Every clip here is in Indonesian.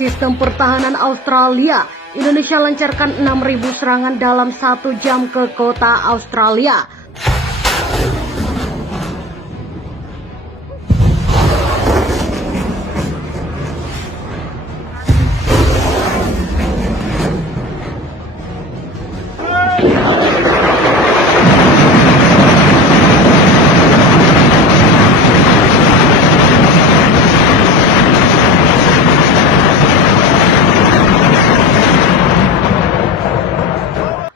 Sistem pertahanan Australia, Indonesia lancarkan 6.000 serangan dalam 1 jam ke kota Australia.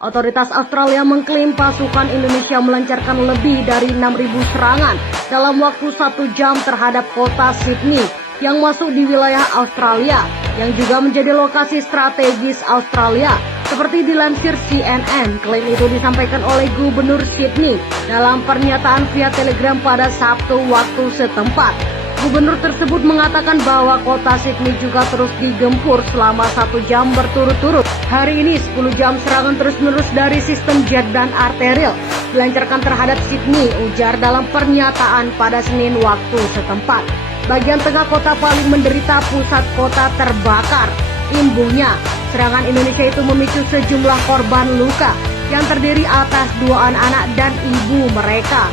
Otoritas Australia mengklaim pasukan Indonesia melancarkan lebih dari 6.000 serangan dalam waktu 1 jam terhadap kota Sydney yang masuk di wilayah Australia, yang juga menjadi lokasi strategis Australia. Seperti dilansir CNN, klaim itu disampaikan oleh Gubernur Sydney dalam pernyataan via Telegram pada Sabtu waktu setempat. Gubernur tersebut mengatakan bahwa kota Sydney juga terus digempur selama 1 jam berturut-turut. Hari ini 10 jam serangan terus-menerus dari sistem jet dan arterial dilancarkan terhadap Sydney, ujar dalam pernyataan pada Senin waktu setempat. Bagian tengah kota paling menderita, pusat kota terbakar. Imbungnya, serangan Indonesia itu memicu sejumlah korban luka yang terdiri atas 2 anak-anak dan ibu mereka.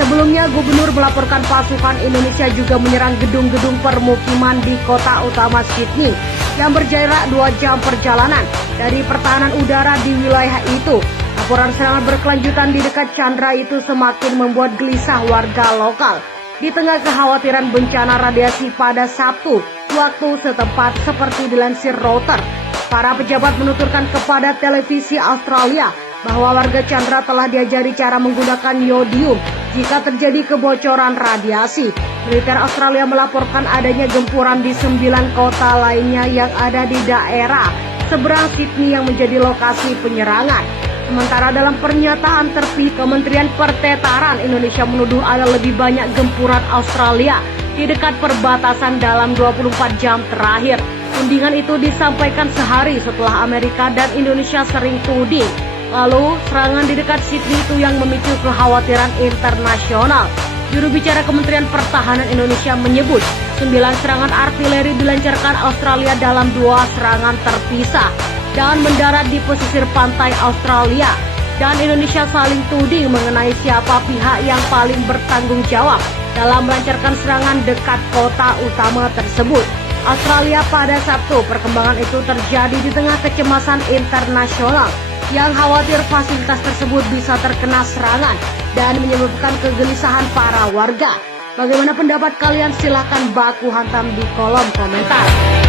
Sebelumnya, Gubernur melaporkan pasukan Indonesia juga menyerang gedung-gedung permukiman di kota utama Sydney yang berjarak 2 jam perjalanan dari pertahanan udara di wilayah itu. Laporan serangan berkelanjutan di dekat Chandra itu semakin membuat gelisah warga lokal. Di tengah kekhawatiran bencana radiasi pada Sabtu waktu setempat, seperti dilansir Reuters, para pejabat menuturkan kepada televisi Australia bahwa warga Chandra telah diajari cara menggunakan yodium jika terjadi kebocoran radiasi. Militer Australia melaporkan adanya gempuran di 9 kota lainnya yang ada di daerah seberang Sydney yang menjadi lokasi penyerangan. Sementara dalam pernyataan terpisah, Kementerian Pertetaran Indonesia menuduh ada lebih banyak gempuran Australia di dekat perbatasan dalam 24 jam terakhir. Tudingan itu disampaikan sehari setelah Amerika dan Indonesia sering tuding. Lalu, serangan di dekat Sydney itu yang memicu kekhawatiran internasional. Juru bicara Kementerian Pertahanan Indonesia menyebut 9 serangan artileri dilancarkan Australia dalam 2 serangan terpisah dan mendarat di pesisir pantai Australia. Dan Indonesia saling tuding mengenai siapa pihak yang paling bertanggung jawab dalam melancarkan serangan dekat kota utama tersebut. Australia pada Sabtu, perkembangan itu terjadi di tengah kecemasan internasional yang khawatir fasilitas tersebut bisa terkena serangan dan menyebabkan kegelisahan para warga. Bagaimana pendapat kalian? Silahkan baku hantam di kolom komentar.